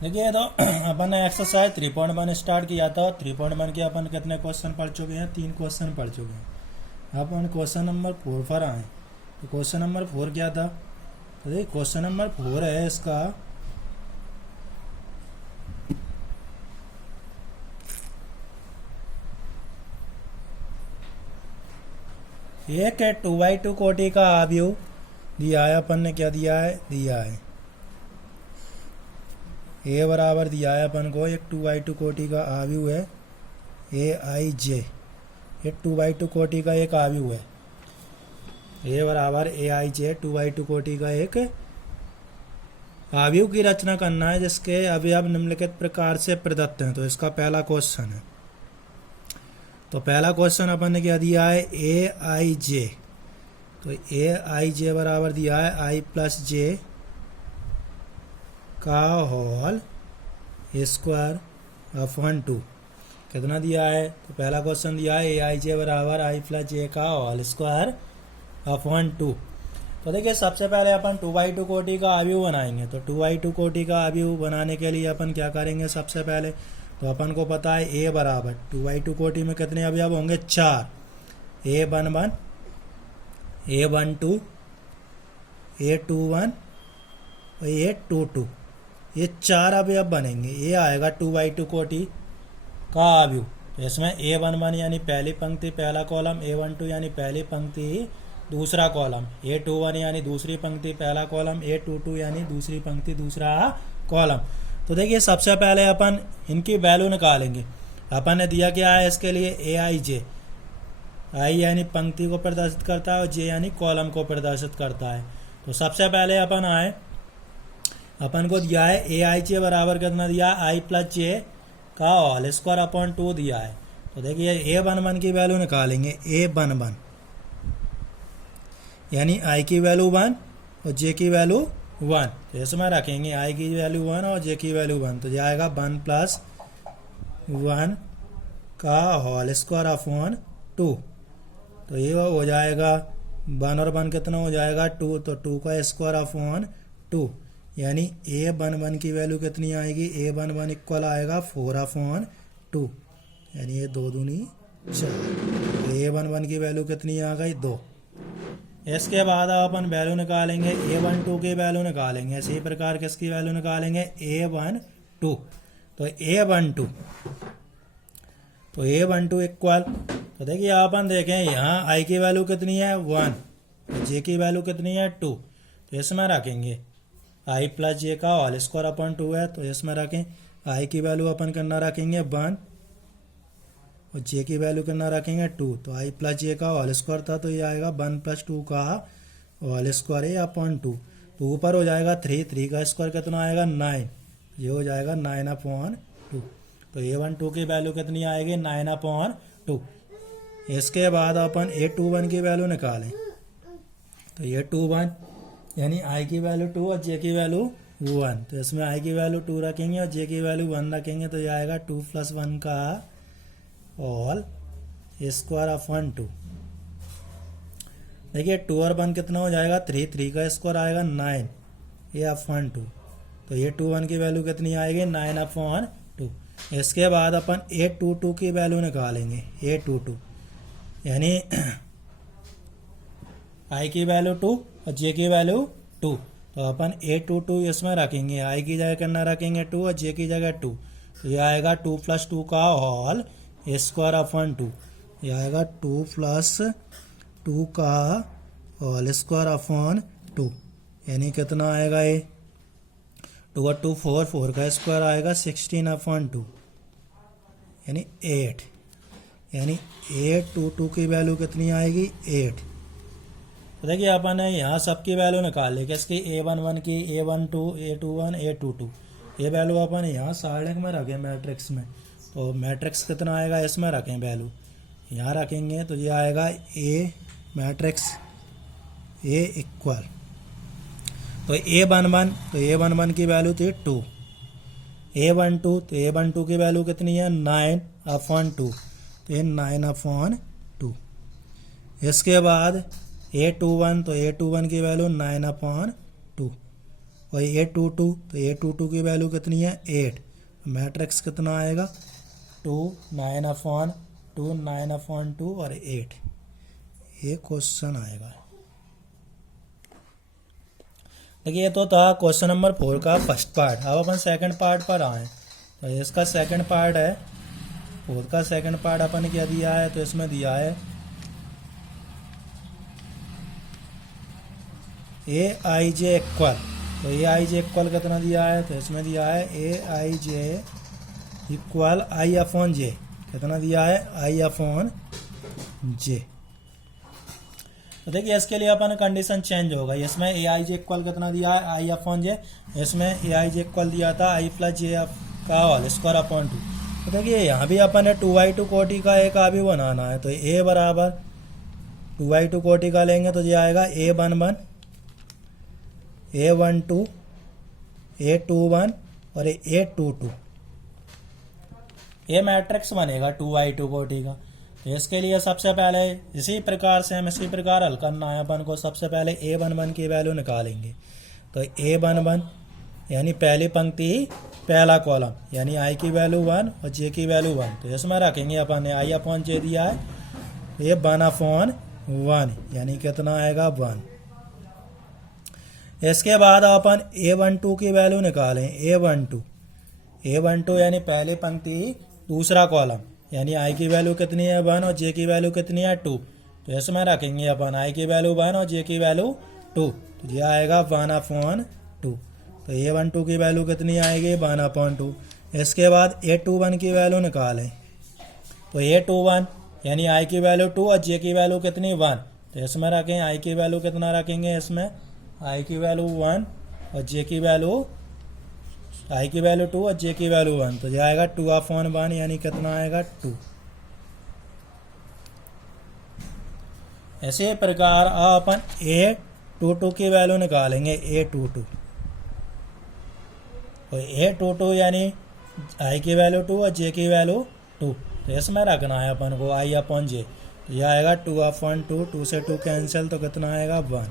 देखिए तो अपन ने एक्सरसाइज 3.1 स्टार्ट किया था। 3.1 के अपन कितने क्वेश्चन पढ़ चुके हैं? 3 क्वेश्चन पढ़ चुके हैं। अपन क्वेश्चन नंबर 4 पर आए। तो क्वेश्चन नंबर 4 क्या था? तो देखिए क्वेश्चन नंबर 4 है इसका एक 2x2 कोटि का आव्यूह दिया है। अपन ने क्या दिया है? दिया है ए बराबर दिया है अपन को एक 2x2 कोटि का आव्यूह है ए आई जे। एक 2x2 कोटि का एक आव्यूह है ए बराबर ए आई जे 2x2 कोटि का एक आव्यूह की रचना करना है जिसके अवयव निम्नलिखित प्रकार से प्रदत्त हैं। तो इसका पहला क्वेश्चन है। तो पहला क्वेश्चन अपन ने क्या दिया है? ए आई जे। तो ए आई जे बराबर दिया है आई प्लस जे का होल स्क्वायर अपॉन 2। कितना दिया है? तो पहला क्वेश्चन दिया है ए आई जे बराबर आई प्लस जे का होल स्क्वायर अपॉन 2। तो देखिए सबसे पहले अपन 2x2 कोटि का आव्यूह बनाएंगे। तो 2x2 कोटि का आव्यूह बनाने के लिए अपन क्या करेंगे? सबसे पहले तो अपन को पता है ए बराबर 2x2 कोटि में कितने अवयव होंगे? 4। A11 A12 A21 और A22 ये 4 अवयव बनेंगे। ये आएगा 2x2 कोटि का आव्यूह। तो इसमें A11 यानी पहली पंक्ति पहला कॉलम, A12 यानी पहली पंक्ति दूसरा कॉलम, A21 यानी दूसरी पंक्ति पहला कॉलम, A22 यानी दूसरी पंक्ति दूसरा कॉलम। तो देखिए सबसे पहले अपन इनकी वैल्यू निकालेंगे। अपन ने दिया क्या है इसके लिए? ए आई जे। आई यानी पंक्ति को प्रदर्शित करता है और जे यानी कॉलम को प्रदर्शित करता है। तो सबसे पहले अपन आए, अपन को दिया है ए आई जे बराबर कितना दिया? आई प्लस जे का होल स्क्वायर अपॉन 2 दिया है। तो देखिए A11 की वैल्यू निकालेंगे। A11 यानी आई की वैल्यू 1 और जे की वैल्यू 1। तो इसमें रखेंगे आई की वैल्यू 1 और जे की वैल्यू 1। तो जाएगा 1 प्लस 1 का होल स्क्वायर अपॉन 2। तो ये हो जाएगा 1 और 1 कितना हो जाएगा? 2। तो 2 का स्क्वायर अपॉन 2 यानी A11 की वैल्यू कितनी आएगी? A11 इक्वल आएगा 4 अपॉन 2 यानी ये 2 दूनी 4। A11 की वैल्यू कितनी आ गई? 2। इसके बाद अपन वैल्यू निकालेंगे A12 की वैल्यू निकालेंगे। इसी प्रकार किसकी वैल्यू निकालेंगे? A12। तो A12 इक्वल, तो देखिए अपन देखें यहाँ आई की वैल्यू कितनी है? 1। जे की वैल्यू कितनी है? 2। तो इसमें रखेंगे आई प्लस जे का होल स्क्वायर अपॉन 2 है। तो इसमें रखें आई की वैल्यू अपन करना रखेंगे 1 और जे की वैल्यू करना रखेंगे 2। तो आई प्लस जे का होल स्क्वायर था तो ये आएगा 1 प्लस 2 का होल स्क्वायर है अपॉन 2। तो ऊपर हो जाएगा 3 का स्क्वायर कितना आएगा? 9। ये हो जाएगा 9 अपॉन 2। तो A12 की वैल्यू कितनी आएगी? 9 अपॉन 2। इसके बाद अपन A21 की वैल्यू निकालें। तो A21 यानी आई की वैल्यू 2 और जे की वैल्यू 1। तो इसमें आई की वैल्यू 2 रखेंगे और जे की वैल्यू 1 रखेंगे। तो ये आएगा 2 प्लस 1 का होल स्क्वायर अपॉन 2। देखिए 2 और 1 कितना हो जाएगा? 3 का स्क्वायर आएगा 9 ये अपॉन 2। तो ये 21 की वैल्यू कितनी आएगी? 9 अपॉन 2। इसके बाद अपन A22 की वैल्यू निकालेंगे। A22 यानी आई की वैल्यू 2 और जे की वैल्यू 2। तो अपन A22 इसमें रखेंगे। आई की जगह करना रखेंगे 2 और जे की जगह 2। तो ये आएगा 2 प्लस 2 का होल स्क्वायर अपॉन 2। ये आएगा 2 प्लस 2 का होल स्क्वायर अपॉन 2 यानी कितना आएगा? ये 2 और 2 4 का स्क्वायर आएगा 16 अपॉन 2 यानी 8। यानी A22 की वैल्यू कितनी आएगी? 8। तो देखिए अपन ने यहाँ सबकी वैल्यू निकाल ली। किसकी? A11 की, A12 A21 A22। ये वैल्यू अपन यहाँ साइड में रखें मैट्रिक्स में। तो मैट्रिक्स कितना आएगा? इसमें रखें वैल्यू, यहाँ रखेंगे। तो ये आएगा ए मैट्रिक्स ए इक्वल, तो A11 की वैल्यू थी 2। A12 तो A12 की वैल्यू कितनी है? 9 अपॉन 2। तो ये 9 अपॉन 2। इसके बाद A21 तो A21 की वैल्यू 9 अपॉन 2। और A22, तो A22 की वैल्यू कितनी है 8। मैट्रिक्स कितना आएगा 2 9/2 9/2 और 8। ये क्वेश्चन आएगा। देखिए ये तो था क्वेश्चन नंबर 4 का फर्स्ट पार्ट। अब अपन सेकंड पार्ट पर आए तो इसका सेकंड पार्ट है 4 का सेकंड पार्ट अपन क्या दिया है, तो इसमें दिया है AIJ इक्वल, तो AIJ इक्वल कितना दिया है, तो इसमें दिया है AIJ इक्वल I/J, कितना दिया है I/J। तो देखिए इसके लिए अपन कंडीशन चेंज होगा। इसमें AIJ इक्वल कितना दिया है I/J, इसमें AIJ इक्वल दिया था I + J का होल स्क्वायर अपॉन 2। तो देखिए यहाँ भी अपन ने 2/2 कोटि का एक आव्यूह बनाना है, तो A बराबर 2/2 कोटि का लेंगे तो ये आएगा A11 A12 A21 और A22। ये मैट्रिक्स बनेगा 2/2 कोटि का। तो इसके लिए सबसे पहले इसी प्रकार हल करना है अपन को। सबसे पहले A11 की वैल्यू निकालेंगे, तो A11 यानी पहली पंक्ति पहला कॉलम, यानी I की वैल्यू 1 और J की वैल्यू 1, तो इसमें रखेंगे अपन ने I/J दिया है, तो ये 1/1 यानी कितना आएगा 1। इसके बाद अपन A12 की वैल्यू निकालें, A12 यानी पहली पंक्ति दूसरा कॉलम, यानी I की वैल्यू कितनी है 1 और J की वैल्यू कितनी है 2, तो इसमें रखेंगे अपन I की वैल्यू 1 और J की वैल्यू 2, तो ये आएगा 1/2। तो A12 की वैल्यू कितनी आएगी 1/2। इसके बाद A21 की वैल्यू निकालें, तो A21 यानी I की वैल्यू 2 और J की वैल्यू कितनी 1, तो इसमें रखें I की वैल्यू कितना रखेंगे, इसमें I की वैल्यू 1 और J की वैल्यू 2 और J की वैल्यू 1, तो यह आएगा 2/1 यानी कितना आएगा 2। ऐसे प्रकार अपन A22 की वैल्यू निकालेंगे, A22 और A22 यानी I की वैल्यू 2 और J की वैल्यू 2, तो इसमें रखना है अपन को I/J, तो यह आएगा 2/2, 2 से 2 कैंसिल, तो कितना आएगा 1।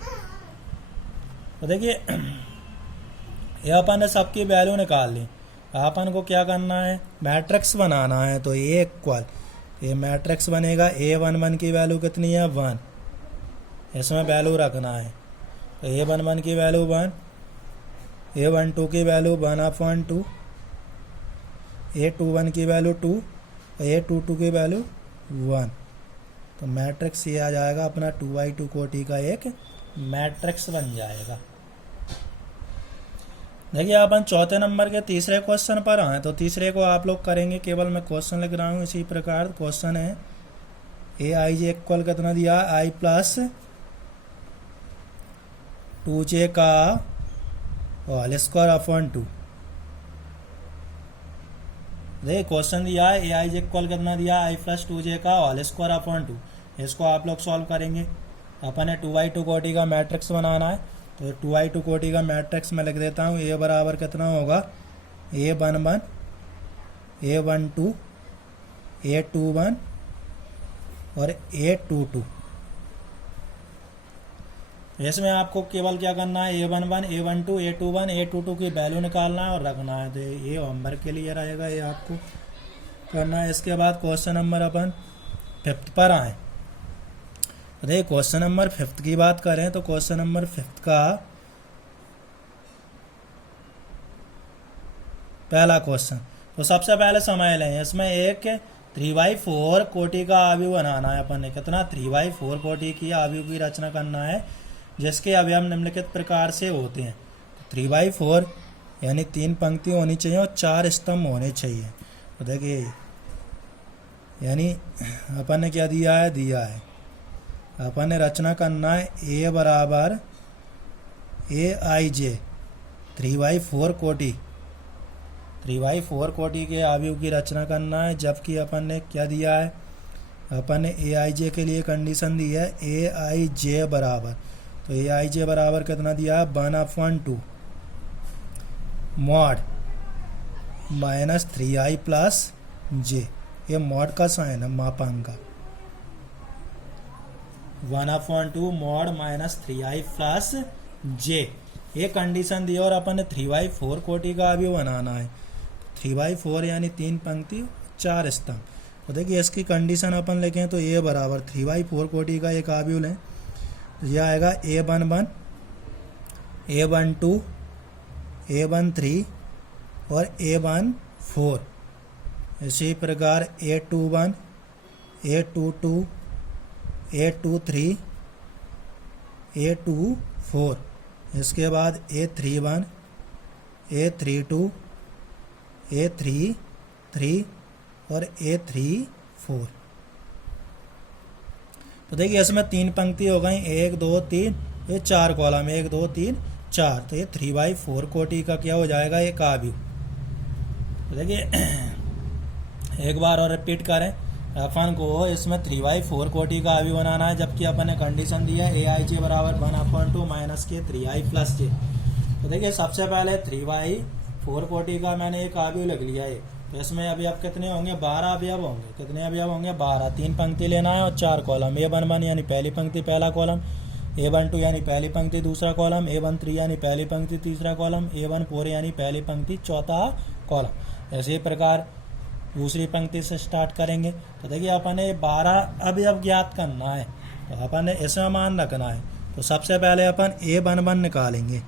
तो देखिए ये अपन ने सबकी वैल्यू निकाल ली। अपन को क्या करना है, मैट्रिक्स बनाना है, तो A इक्वल, ये मैट्रिक्स बनेगा A11 की वैल्यू कितनी है 1, इसमें वैल्यू रखना है, तो A11 की वैल्यू 1, A12 की वैल्यू 1/2, A21 की वैल्यू 2 और A22 की वैल्यू 1, तो मैट्रिक्स ये आ जाएगा अपना 2/2 कोटि का एक मैट्रिक्स बन जाएगा। देखिए अपन चौथे नंबर के तीसरे क्वेश्चन पर आए, तो तीसरे को आप लोग करेंगे, केवल मैं क्वेश्चन लिख रहा हूँ। इसी प्रकार क्वेश्चन है AIJ इक्वल कितना दिया I + 2J का होल स्क्वायर अपॉन 2। देखिए क्वेश्चन दिया है AIJ इक्वल कितना दिया I + 2J का होल स्क्वायर अपॉन 2। इसको आप लोग सॉल्व करेंगे। अपन ने 2/2 कोटि का मैट्रिक्स बनाना है, तो 2/2 कोटि का मैट्रिक्स में लिख देता हूँ। A बराबर कितना होगा A11 A12 A21 और A22। इसमें आपको केवल क्या करना है, A11 A12 A21 A22 की वैल्यू निकालना है और रखना है, तो ये होमवर्क के लिए रहेगा, ये आपको करना है। इसके बाद क्वेश्चन नंबर अपन 5th पर आए। देखिए क्वेश्चन नंबर 5th की बात करें, तो क्वेश्चन नंबर 5th का पहला क्वेश्चन, तो सबसे पहले समझ लें, इसमें एक 3/4 कोटि का आव्यूह बनाना है। अपन ने कितना 3/4 कोटि की आव्यूह की रचना करना है, जिसके अवयव निम्नलिखित प्रकार से होते हैं। तो 3/4 यानी 3 पंक्ति होनी चाहिए और 4 स्तंभ होने चाहिए। तो देखिए यानी अपन ने क्या दिया है अपन ने रचना करना है A बराबर AIJ 3/4 कोटि के आव्यूह की रचना करना है। जबकि अपन ने क्या दिया है, अपन ने AIJ के लिए कंडीशन दी है AIJ बराबर, तो AIJ बराबर कितना दिया है 1/2 मॉड -3i + j, ये मॉड का साइन है मापांक का, 1/2 मॉड -3i + j, ये कंडीशन दी और अपन ने 3/4 कोटि का अवयव बनाना है। 3/4 यानी 3 पंक्ति 4 स्तंभ। तो देखिए इसकी कंडीशन अपन लिखें तो ए बराबर 3/4 कोटि का एक अवयव लें तो यह आएगा A11, A12, A13 और A14। इसी प्रकार A21, A22, A23, A24। इसके बाद A31, A32, A33 और A34। तो देखिए इसमें 3 पंक्ति हो गई, 1 2 3, ये 4 कॉलम, 1 2 3 4। तो ये 3/4 कोटि का क्या हो जाएगा, एक अवयव। तो देखिए एक बार और रिपीट करें, अपन को इसमें 3/4 कोटि का अवयव बनाना है, जबकि अपन ने कंडीशन दिया है aij बराबर 1/2 माइनस के 3i प्लस j। तो देखिए सबसे पहले 3/4 कोटि का मैंने एक अवयव लिख लिया है। तो इसमें अवयव कितने होंगे, 12 अवयव होंगे। कितने अवयव होंगे, 12। 3 पंक्ति लेना है और 4 कॉलम। A11 यानी पहली पंक्ति पहला कॉलम, A12 यानी पहली पंक्ति दूसरा कॉलम, A13 यानी पहली पंक्ति तीसरा कॉलम, A14 यानी पहली पंक्ति चौथा कॉलम। इसी प्रकार दूसरी पंक्ति से स्टार्ट करेंगे। तो देखिए अपन ने 12 अवयव ज्ञात करना है, तो अपन ने इसमें मान रखना है। तो सबसे पहले अपन A11 निकालेंगे।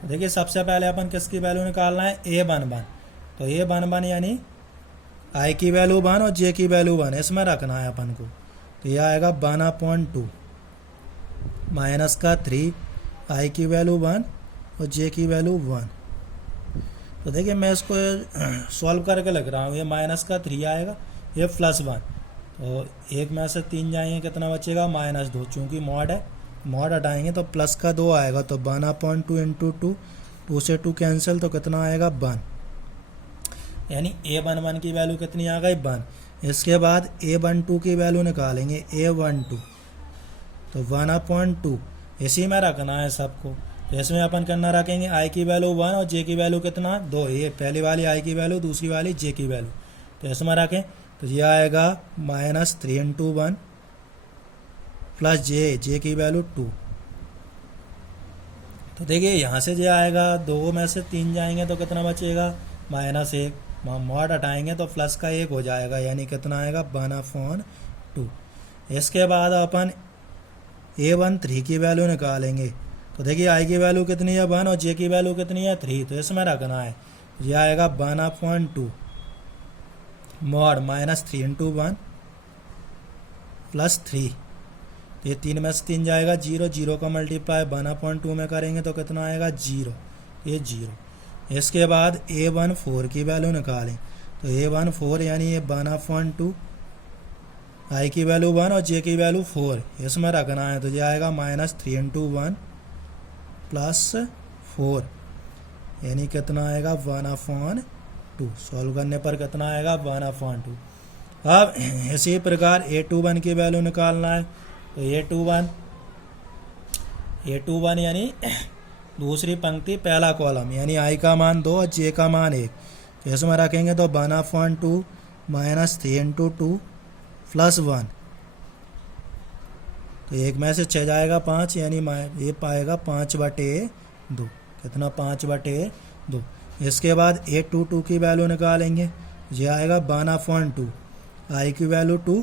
तो देखिए सबसे पहले अपन किसकी वैल्यू निकालना है, A11। तो A11 यानी I की वैल्यू 1 और J की वैल्यू 1 इसमें रखना है अपन को। तो यह आएगा 1/2 माइनस का 3, I की वैल्यू 1 और J की वैल्यू 1। तो देखिए मैं इसको सॉल्व करके लिख रहा हूँ। ये माइनस का 3 आएगा, ये +1। तो एक में से 3 जाएंगे, कितना बचेगा, -2। चूँकि मॉड है, मॉड हटाएंगे तो प्लस का 2 आएगा। तो 1/2 इंटू 2, 2 से 2 कैंसिल, तो कितना आएगा 1। यानी A11 की वैल्यू कितनी आ गई, 1। इसके बाद A12 की वैल्यू निकालेंगे, A12। तो 1/2 इसी में रखना है सबको। तो इसमें अपन करना रखेंगे I की वैल्यू 1 और J की वैल्यू कितना, 2। ये पहली वाली I की वैल्यू, दूसरी वाली J की वैल्यू। तो इसमें रखें तो यह आएगा -3 इंटू 1 प्लस J की वैल्यू 2। तो देखिए यहाँ से J आएगा, 2 में से 3 जाएंगे तो कितना बचेगा, -1। मॉड हटाएंगे तो प्लस का 1 हो जाएगा, यानी कितना आएगा 1/2। इसके बाद अपन A13 की वैल्यू निकालेंगे। तो देखिए I की वैल्यू कितनी है, 1 और J की वैल्यू कितनी है, 3। तो इसमें रखना है, यह आएगा 1/2 मॉड -3 इंटू 1 प्लस 3। तो ये 3 में से 3 जाएगा, 0 0 का मल्टीप्लाई 1/2 में करेंगे तो कितना आएगा, 0। ये 0। इसके बाद A14 की वैल्यू निकालें। तो A14 यानी ये 1/2, I की वैल्यू 1 और J की वैल्यू 4 इसमें रखना है। तो ये आएगा -3 इंटू 1 प्लस 4, यानी कितना आएगा 1/2। सॉल्व करने पर कितना आएगा, 1/2। अब इसी प्रकार A21 की वैल्यू निकालना है। तो A21 यानी दूसरी पंक्ति पहला कॉलम, यानी I का मान 2 और J का मान 1। तो इसमें रखेंगे तो 1/2 -3 इंटू 2 प्लस 1। तो 1 में से 6 जाएगा 5, यानी ये पाएगा 5/2। कितना, 5/2। इसके बाद A22 की वैल्यू निकालेंगे। ये आएगा 1/2, I की वैल्यू 2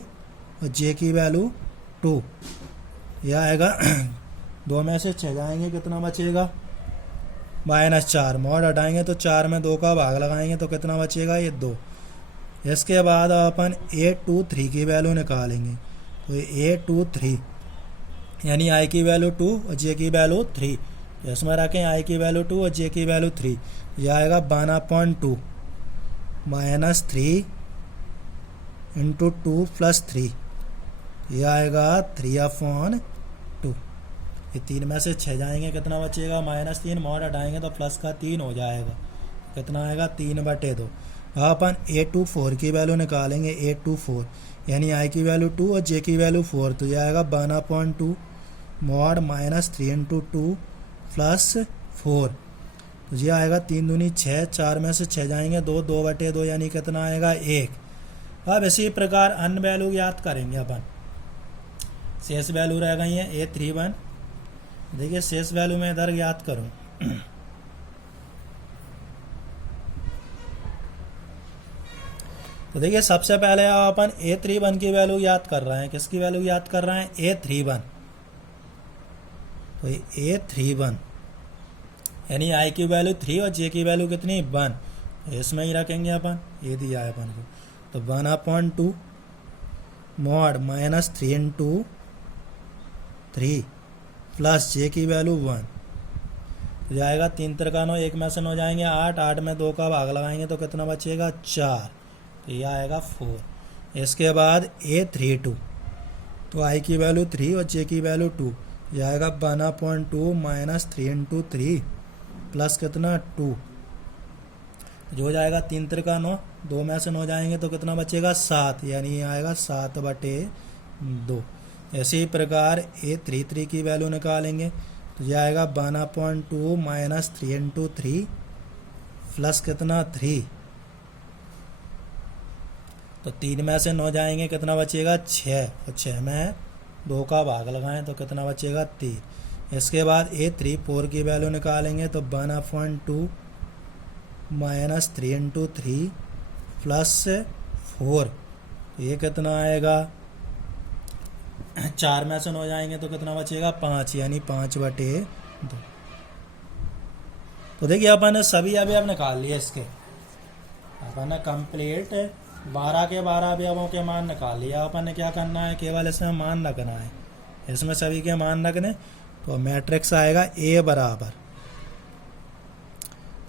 और J की वैल्यू 2। यह आएगा 2 में से 6 जाएंगे, कितना बचेगा, -4। मॉड हटाएंगे तो 4 में 2 का भाग लगाएंगे तो कितना बचेगा, ये 2। इसके बाद अपन A23 की वैल्यू निकालेंगे। तो A23 यानी I की वैल्यू 2 और J की वैल्यू 3। इसमें रखें I की वैल्यू 2 और J की वैल्यू 3। यह आएगा 1/2 -3 इंटू 2 प्लस 3। यह आएगा 3/2। ये 3 में से 6 जाएंगे, कितना बचेगा, -3। मॉड हटाएंगे तो प्लस का 3 हो जाएगा। कितना आएगा, 3/2। अब अपन A24 की वैल्यू निकालेंगे। A24 यानी I की वैल्यू 2 और J की वैल्यू 4। तो यह आएगा 1/2 मॉड -3 इंटू 2 प्लस 4। तो ये आएगा 3 दूनी 6, 4 में से 6 जाएंगे, 2/2 यानी कितना आएगा, 1। अब इसी प्रकार अन्य वैल्यू याद करेंगे अपन। शेष वैल्यू रह गई है A31, देखिए शेष वैल्यू में इधर याद करूं। तो देखिए सबसे पहले अपन A31 की वैल्यू याद कर रहे हैं। किसकी वैल्यू याद कर रहे हैं? A31। तो A31 यानी I की वैल्यू 3 और J की वैल्यू कितनी? 1। इसमें ही रखेंगे अपन, ये दिया है अपन को। तो 1/2 मॉड -3 इंटू 3 प्लस J की वैल्यू 1 तो जाएगा 3 त्रिका 9, 1 में से 9 जाएंगे 8, 8 में 2 का भाग लगाएंगे तो कितना बचेगा? 4। तो यह आएगा 4। इसके बाद A32 तो I की वैल्यू 3 और J की वैल्यू 2 जाएगा 1/2 -3 इंटू 3 प्लस कितना? 2 जो हो जाएगा 3 त्रिका 9, 2 में से 9 जाएंगे तो कितना बचेगा? 7, यानी ये आएगा 7/2। ऐसे ही प्रकार A33 की वैल्यू निकालेंगे तो ये आएगा 1/2 -3 इंटू 3 प्लस कितना? 3। तो 3 में से 9 जाएंगे कितना बचेगा? 6, और 6 में 2 का भाग लगाएं तो कितना बचेगा? 3। इसके बाद A34 की वैल्यू निकालेंगे तो 1/2 -3 इंटू 3 प्लस 4 ये कितना आएगा? 4 में से 9 जाएंगे तो कितना बचेगा? 5, यानी 5/2। तो देखिए अपन ने सभी अवयव निकाल लिए इसके। अपन ने कंप्लीट 12 के 12 अवयवों के मान निकाल लिया। अपन ने क्या करना है? केवल इसमें मान रखना है। इसमें सभी के मान रखने तो मैट्रिक्स आएगा A बराबर।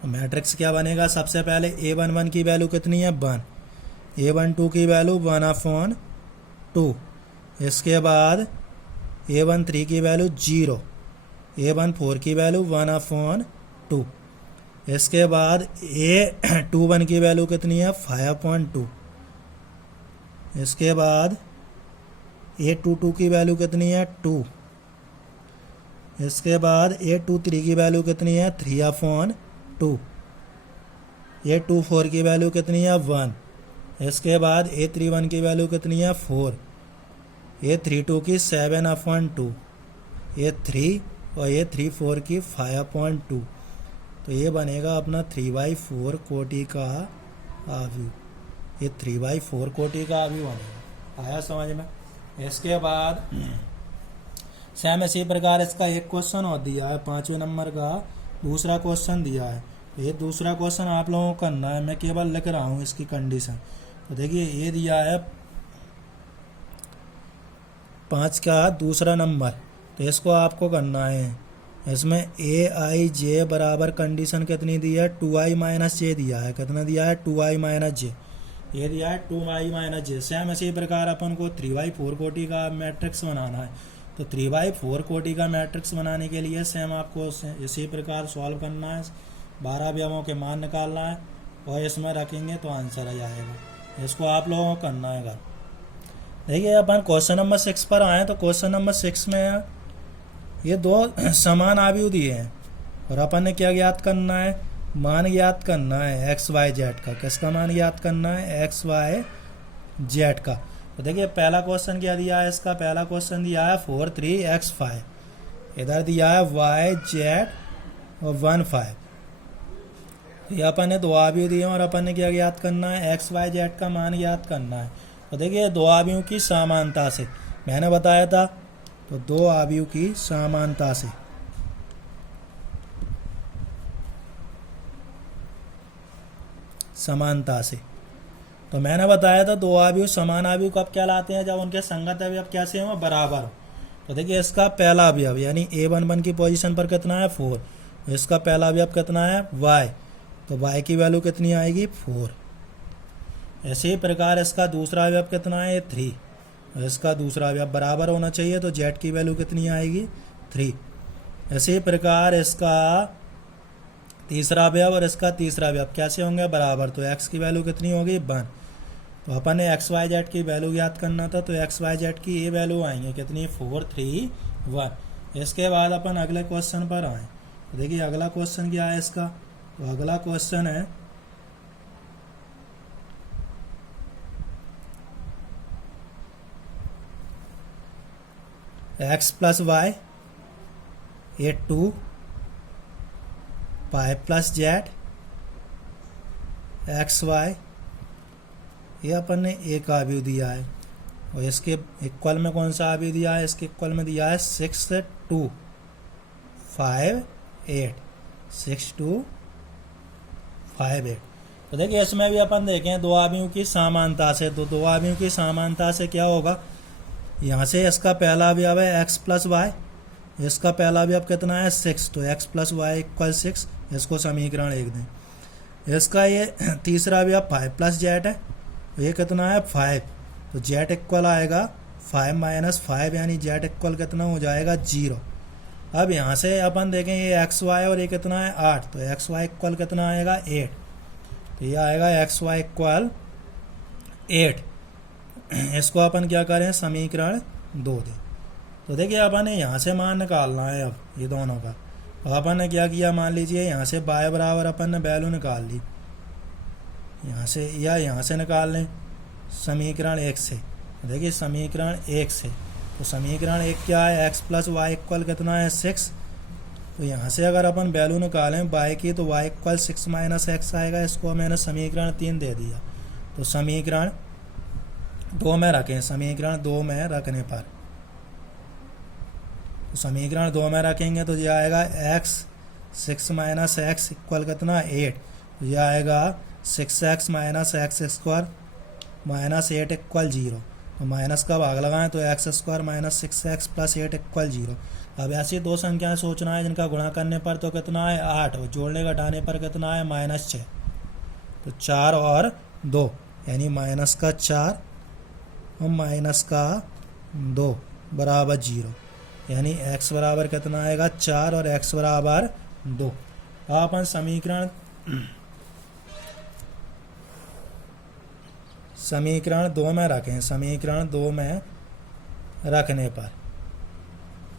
तो मैट्रिक्स क्या बनेगा? सबसे पहले A11 की वैल्यू कितनी है? 1। A12 की वैल्यू 1/2। इसके बाद A13 की वैल्यू 0। A14 की वैल्यू 1/2। इसके बाद A21 की वैल्यू कितनी है? 5/2। इसके बाद A22 की वैल्यू कितनी है? 2। इसके बाद A23 की वैल्यू कितनी है? 3/2। A24 की वैल्यू कितनी है? 1। इसके बाद A31 की वैल्यू कितनी है? 4। A32 की 7/2। A3 और A34 की 5/2। तो ये बनेगा अपना 3/4 कोटि का अवयव। ये 3/4 कोटि का अवयव बनेगा। आया समझ में? इसके बाद सेम इसी प्रकार इसका एक क्वेश्चन और दिया है, 5वें नंबर का दूसरा क्वेश्चन दिया है। ये दूसरा क्वेश्चन आप लोगों को करना है, मैं केवल लिख रहा हूँ इसकी कंडीशन। तो देखिए ये दिया है 5 का दूसरा नंबर, तो इसको आपको करना है। इसमें AIJ बराबर कंडीशन कितनी दी है? 2i - j दिया है। कितना दिया है? 2i - j। ये दिया है 2i - j। सेम इसी प्रकार अपन को 3/4 कोटि का मैट्रिक्स बनाना है। तो 3/4 कोटि का मैट्रिक्स बनाने के लिए सेम आपको इसी प्रकार सॉल्व करना है। 12 अवयवों के मान निकालना है और इसमें रखेंगे तो आंसर आ जाएगा। इसको आप लोगों को करना है। देखिए अपन क्वेश्चन नंबर 6 पर आए तो क्वेश्चन नंबर 6 में ये 2 समान अवयव दिए हैं और अपन ने क्या ज्ञात करना है? मान ज्ञात करना है XYZ का। किसका मान ज्ञात करना है? XYZ का। तो देखिए पहला क्वेश्चन क्या दिया है इसका? पहला क्वेश्चन दिया है 4 3 x 5। इधर दिया है YZ और 1 5। ये अपन ने 2 अवयव दिए और अपन ने क्या ज्ञात करना है? XYZ का मान ज्ञात करना है। तो देखिए 2 अवयवों की समानता से मैंने बताया था, तो 2 अवयव की समानता से तो मैंने बताया था 2 अवयव समान अवयव कब कहलाते हैं? जब उनके संगत अवयव कैसे हो? बराबर हो। तो देखिए इसका पहला अवयव यानी A11 की पोजीशन पर कितना है? 4। इसका पहला अवयव कितना है? Y। तो Y की वैल्यू कितनी आएगी? 4। इसी प्रकार इसका दूसरा अवयव कितना है? 3। इसका दूसरा अवयव बराबर होना चाहिए, तो Z की वैल्यू कितनी आएगी? 3। इसी प्रकार इसका तीसरा अवयव और इसका तीसरा अवयव कैसे होंगे? बराबर। तो x की वैल्यू कितनी होगी? 1। तो अपन ने XYZ की वैल्यू ज्ञात करना था, तो XYZ की ये वैल्यू आएंगे कितनी? 4 3 1। इसके बाद अपन अगले क्वेश्चन पर आए। तो देखिए अगला क्वेश्चन क्या है इसका? तो अगला क्वेश्चन है x + y ये 2 pi plus Z X Y, ये अपन ने एक आव्यूह दिया है, और इसके इक्वल में कौन सा आव्यूह दिया है, इसके इक्वल में दिया है 6 2 5 8, 6 2 5 8। तो देखिए इसमें भी अपन देखें दो आव्यूहों की समानता से, तो दो आव्यूहों की समानता से क्या होगा, यहाँ से इसका पहला अवयव है x प्लस वाई, इसका पहला अवयव कितना है 6, तो x प्लस वाई इक्वल 6, इसको समीकरण 1 दें। इसका ये तीसरा अवयव 5 प्लस जेड है, तो ये कितना है 5, तो जेड इक्वल आएगा 5 माइनस 5, यानी जेड इक्वल कितना हो जाएगा 0। अब यहाँ से अपन देखें ये एक्स वाई और ये कितना है 8, तो एक्स वाई इक्वल कितना आएगा 8, तो ये आएगा एक्स वाई इक्वल 8। इसको अपन क्या करें, समीकरण 2 दें। तो देखिए अपन ने यहाँ से मान निकालना है अब ये दोनों का, तो अपन ने क्या किया, मान लीजिए यहाँ से बाय बराबर अपन ने वैल्यू निकाल ली यहाँ से, या यहाँ से निकाल लें समीकरण 1 से। देखिए समीकरण 1 से, तो समीकरण 1 क्या है, एक्स प्लस वाई इक्वल कितना है 6, तो यहाँ से अगर अपन वैल्यू निकालें बाय की तो y इक्वल 6 माइनस एक्स आएगा, इसको मैंने समीकरण 3 दे दिया। तो समीकरण 2 में रखें, समीकरण 2 में रखने पर, तो समीकरण 2 में रखेंगे तो ये आएगा x 6 माइनस एक्स इक्वल कितना 8, तो ये आएगा 6x minus x square minus 8 equal 0, तो माइनस का भाग लगाएं तो x square minus 6x plus 8 equal 0। अब ऐसी दो संख्याएं सोचना है जिनका गुणा करने पर तो कितना है 8, और जोड़ने घटाने पर कितना है -6, तो 4 और 2 यानी माइनस का 4 और माइनस का 2 बराबर 0, यानी x बराबर कितना आएगा 4 और x बराबर 2। अपन समीकरण 2 में रखें, समीकरण 2 में रखने पर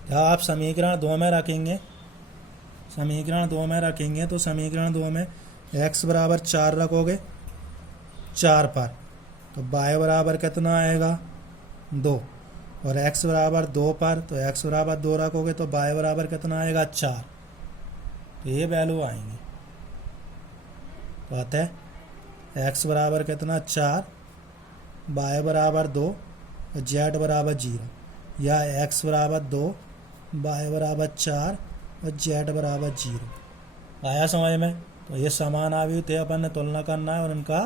क्या आप समीकरण 2 में रखेंगे, समीकरण 2 में रखेंगे तो समीकरण 2 में x बराबर 4 रखोगे 4 पर, तो y बराबर कितना आएगा 2, और x बराबर 2 पर, तो x बराबर 2 रखोगे तो y बराबर कितना आएगा 4, तो ये वैल्यू आएंगी। तो अतः x बराबर कितना 4, y बराबर 2 और z बराबर 0, या x बराबर 2 y बराबर 4 और z बराबर 0। आया समझ में? तो ये समान आव्यूह थे, अपन ने तुलना करना है और इनका